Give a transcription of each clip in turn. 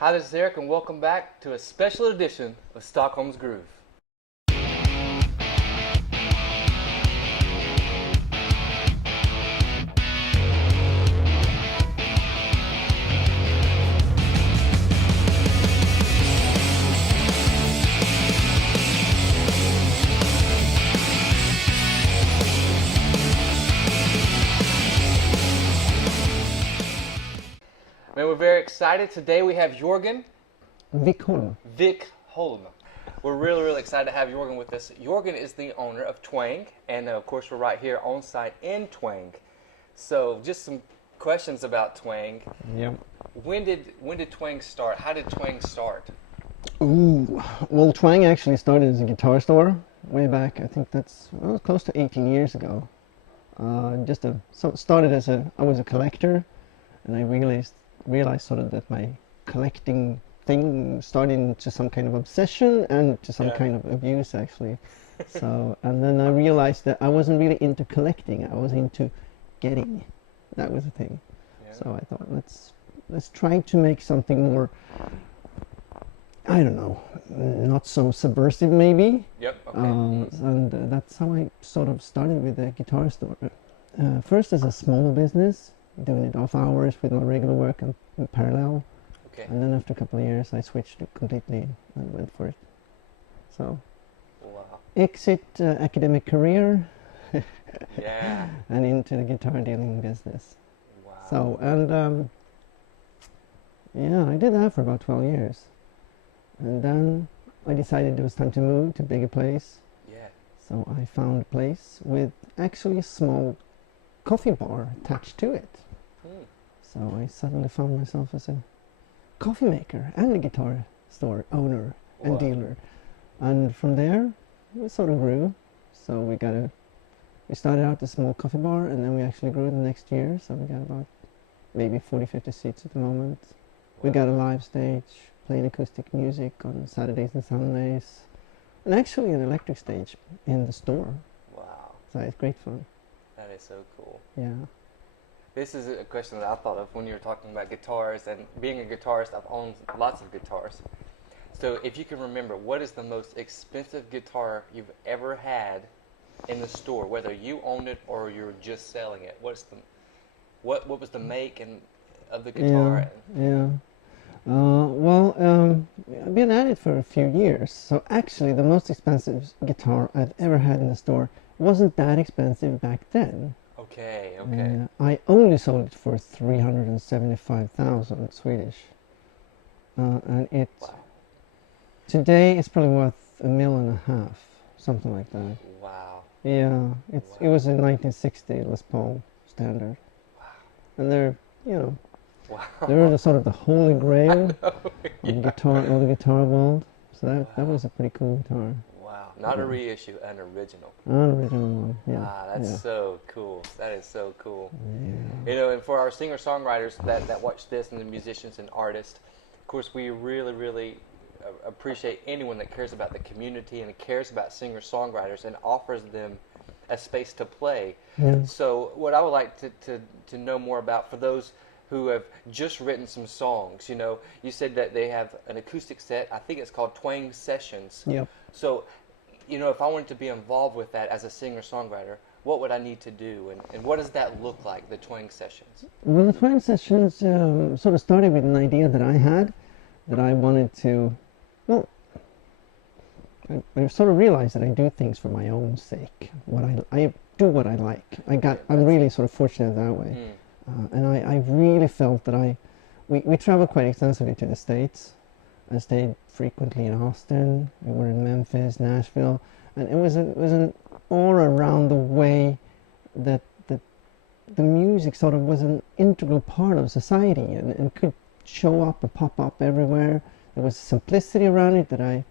Hi, this is Eric, and welcome back to a special edition of Stockholm's Groove. Man, we're very excited. Today we have Jorgen. Vic Holm. Vic Holm. We're really excited to have Jorgen with us. Jorgen is the owner of Twang, and of course we're right here on site in Twang. So just some questions about Twang. Yep. When did Twang start? How did Twang start? Ooh, well, Twang actually started as a guitar store way back. I think that's close to 18 years ago. Started as I was a collector, and I realized sort of that my collecting thing started into some kind of obsession and to some kind of abuse actually. So, and then I realized that I wasn't really into collecting. I was into getting. That was the thing. Yeah. So I thought let's try to make something more, I don't know, not so subversive maybe. Yep. Okay. And that's how I sort of started with the guitar store. First as a small business, doing it off hours with my regular work and in parallel. Okay. And then after a couple of years I switched it completely and went for it. So, wow. Exit academic career. Yeah. And into the guitar dealing business. Wow. So, and yeah, I did that for about 12 years. And then I decided it was time to move to a bigger place. Yeah. So I found a place with actually a small coffee bar attached to it. So I suddenly found myself as a coffee maker and a guitar store owner and dealer. And from there, it sort of grew. So we started out a small coffee bar, and then we actually grew the next year. So we got about maybe 40-50 seats at the moment. We got a live stage, playing acoustic music on Saturdays and Sundays, and actually an electric stage in the store. Wow. So it's great fun. That is so cool. Yeah. This is a question that I thought of when you were talking about guitars, and being a guitarist, I've owned lots of guitars. So if you can remember, what is the most expensive guitar you've ever had in the store, whether you owned it or you're just selling it? What was the make and of the guitar? Yeah. I've been at it for a few years. So actually the most expensive guitar I've ever had in the store wasn't that expensive back then. Okay. I only sold it for 375,000 Swedish. And today it's probably worth $1.5 million, something like that. Wow. Yeah, it was a 1960 Les Paul standard. Wow. And they're, wow. they're the sort of the holy grail of the guitar world. So that was a pretty cool guitar. Wow. Not a reissue, an original. An original one, yeah. Wow, that's so cool. That is so cool. Yeah. And for our singer-songwriters that watch this, and the musicians and artists, of course, we really appreciate anyone that cares about the community and cares about singer-songwriters and offers them a space to play. Yeah. So what I would like to know more about, for those who have just written some songs, you said that they have an acoustic set. I think it's called Twang Sessions. Yep. So, if I wanted to be involved with that as a singer-songwriter, what would I need to do, and what does that look like, the Twang Sessions? Well, the Twang Sessions sort of started with an idea that I had, that I wanted to, I sort of realized that I do things for my own sake. I do what I like. I'm really sort of fortunate that way. And I really felt that we traveled quite extensively to the States. I stayed frequently in Austin. We were in Memphis, Nashville, and it was an all around the way that the music sort of was an integral part of society and could show up or pop up everywhere. There was simplicity around it that I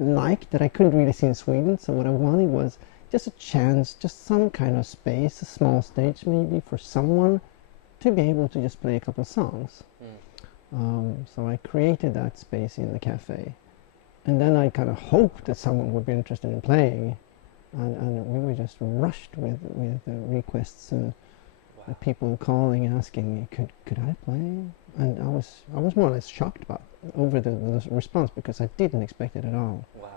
liked, that I couldn't really see in Sweden. So what I wanted was just a chance, just some kind of space, a small stage maybe, for someone to be able to just play a couple of songs. So I created that space in the cafe, and then I kind of hoped that someone would be interested in playing, and we were just rushed with requests and people calling asking me, could I play? and I was more or less shocked over the response, because I didn't expect it at all. Wow.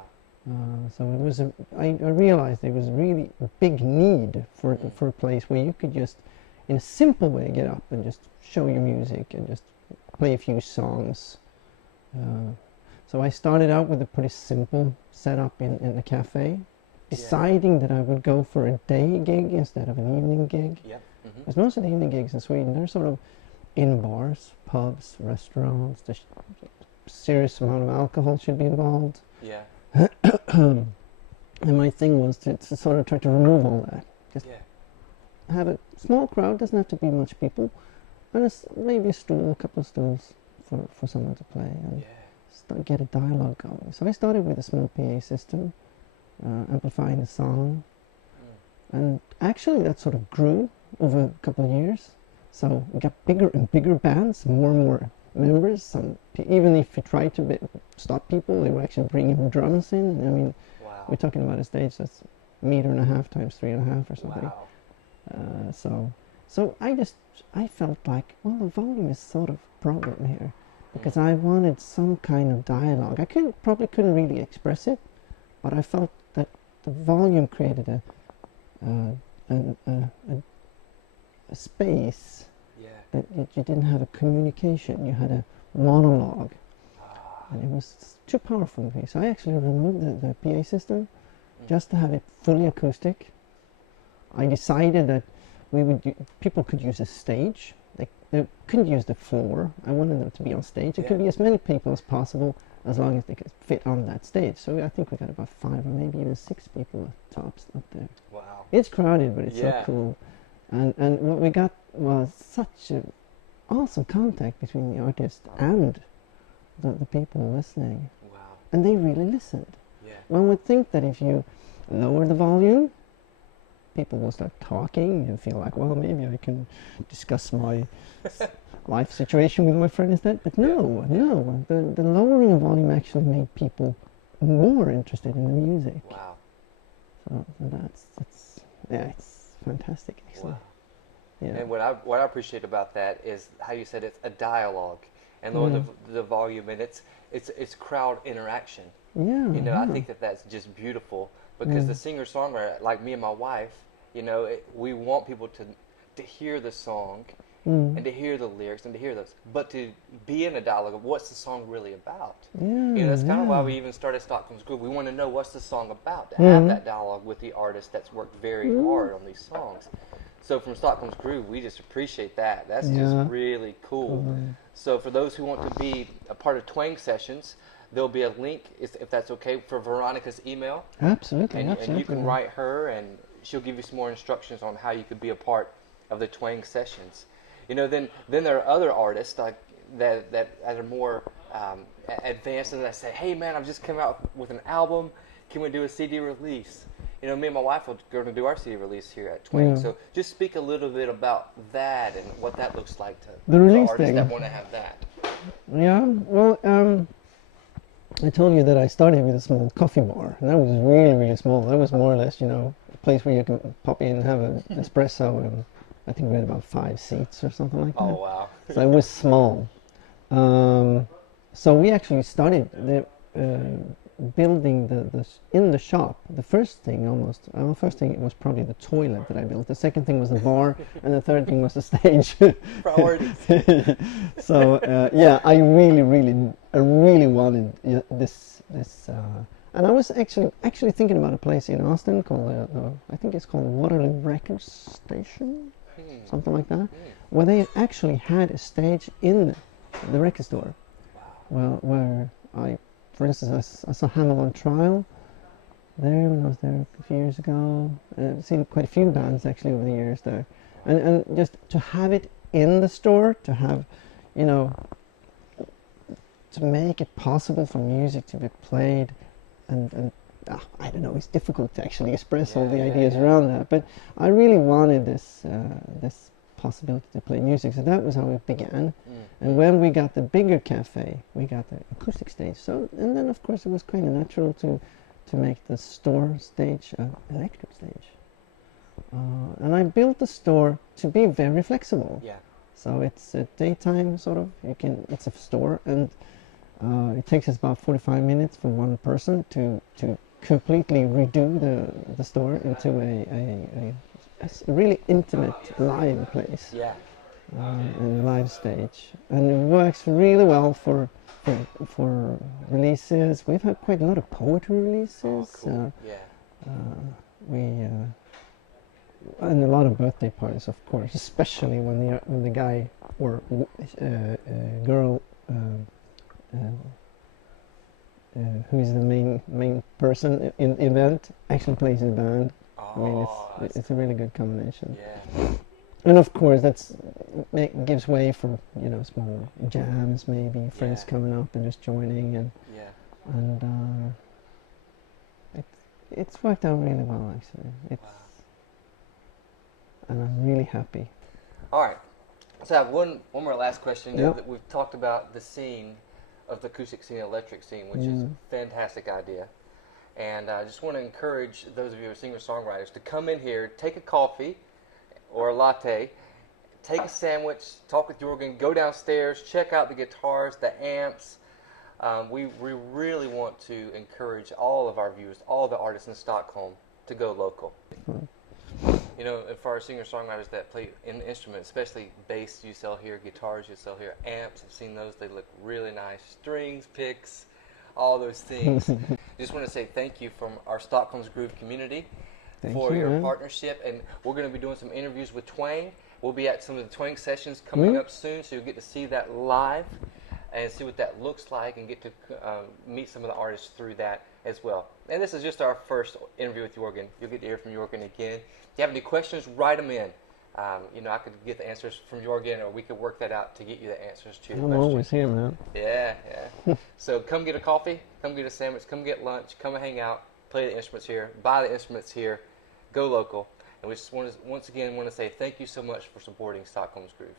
So it was I realized there was really a big need for a place where you could just, in a simple way, get up and just show your music and just play a few songs. So I started out with a pretty simple setup in a cafe, deciding that I would go for a day gig instead of an evening gig. Yep. Because most of the evening gigs in Sweden, they're sort of in bars, pubs, restaurants. There's a serious amount of alcohol should be involved. Yeah. And my thing was to sort of try to remove all that. Just have a small crowd, doesn't have to be much people, and maybe a couple of stools for someone to play, and get a dialogue going. So I started with a small PA system, amplifying the song, and actually that sort of grew over a couple of years. So we got bigger and bigger bands, more and more members. Even if you try to stop people, they would actually bring in drums in. I mean, we're talking about a stage that's 1.5 meters times 3.5 or something. Wow. So I felt like, well, the volume is sort of a problem here, because I wanted some kind of dialogue. I probably couldn't really express it, but I felt that the volume created a space that you didn't have a communication. You had a monologue, and it was too powerful for me. So I actually removed the PA system just to have it fully acoustic. I decided that people could use a stage. They couldn't use the floor. I wanted them to be on stage. It could be as many people as possible, as long as they could fit on that stage. So I think we got about 5 or maybe even 6 people at tops up there. Wow. It's crowded, but it's so cool. And what we got was such an awesome contact between the artist and the people listening. Wow. And they really listened. Yeah. One would think that if you lower the volume, people will start talking and feel like, well, maybe I can discuss my life situation with my friend instead. But no. The lowering of volume actually made people more interested in the music. Wow. So it's fantastic, actually. Wow. Yeah. And what I appreciate about that is how you said it's a dialogue, and lower the volume, and it's crowd interaction. Yeah. You know, I think that's just beautiful, because the singer-songwriter, like me and my wife, you know, we want people to hear the song and to hear the lyrics and to hear those, but to be in a dialogue of what's the song really about. Yeah, you know, that's kind of why we even started Stockholm's Groove. We want to know what's the song about, to have that dialogue with the artist that's worked very hard on these songs. So from Stockholm's Groove, we just appreciate that. That's just really cool. So for those who want to be a part of Twang sessions, there'll be a link, if that's okay, for Veronica's email. Absolutely, and you can write her, and she'll give you some more instructions on how you could be a part of the Twang sessions. You know, then there are other artists like that are more advanced, and that say, hey man, I've just come out with an album, can we do a CD release? You know, me and my wife are going to do our CD release here at Twang. So just speak a little bit about that and what that looks like to the release artists thing. that want to have that. Yeah, well, I told you that I started with a small coffee bar, and that was really, really small. That was more or less, you know, a place where you can pop in and have an espresso, and I think we had about 5 seats or something like that. Oh, wow. So it was small. So we actually started building in the shop. The first thing it was probably the toilet that I built. The second thing was the bar, and the third thing was the stage. Priorities. So I really wanted this. And I was actually thinking about a place in Austin called I think it's called Waterloo Record Station, something like that, where they actually had a stage in the record store. Wow. Well, where for instance, I saw Hamel on Trial there when I was there a few years ago. I've seen quite a few bands actually over the years there, and just to have it in the store, to have, you know, to make it possible for music to be played, and I don't know, it's difficult to actually express all the ideas around that, but I really wanted this possibility to play music, so that was how it began. And when we got the bigger cafe, we got the acoustic stage. So, and then of course it was kind of natural to make the store stage an electric stage. And I built the store to be very flexible. Yeah. So it's a daytime sort of. It's a store, and it takes us about 45 minutes for one person to completely redo the store into a really intimate live place. Yeah. And live stage, and it works really well for releases. We've had quite a lot of poetry releases. Oh, cool. Yeah. We and a lot of birthday parties, of course, especially when the guy or girl who is the main person in the event actually plays in the band. I mean, it's a really good combination. Yeah. And of course, gives way for small jams, maybe friends coming up and just joining, and it's worked out really well actually. And I'm really happy. All right. So I have one more last question. Yep. That we've talked about the scene of the acoustic scene, electric scene, which is a fantastic idea. And I just want to encourage those of you who are singer-songwriters to come in here, take a coffee or a latte, take a sandwich, talk with Jorgen, go downstairs, check out the guitars, the amps. We really want to encourage all of our viewers, all the artists in Stockholm, to go local. You know, and for our singer-songwriters that play an instrument, especially bass you sell here, guitars you sell here, amps, I've seen those, they look really nice. Strings, picks, all those things. Just want to say thank you from our Stockholm's Groove community for your partnership, and we're going to be doing some interviews with Twang. We'll be at some of the Twang sessions coming up soon, so you'll get to see that live and see what that looks like and get to meet some of the artists through that as well. And this is just our first interview with Jorgen. You'll get to hear from Jorgen again. If you have any questions, write them in. I could get the answers from Jorgen, or we could work that out to get you the answers to your questions. I'm always here, man. Yeah. So come get a coffee, come get a sandwich, come get lunch, come hang out, play the instruments here, buy the instruments here, go local. And we just once again want to say thank you so much for supporting Stockholm's Groove.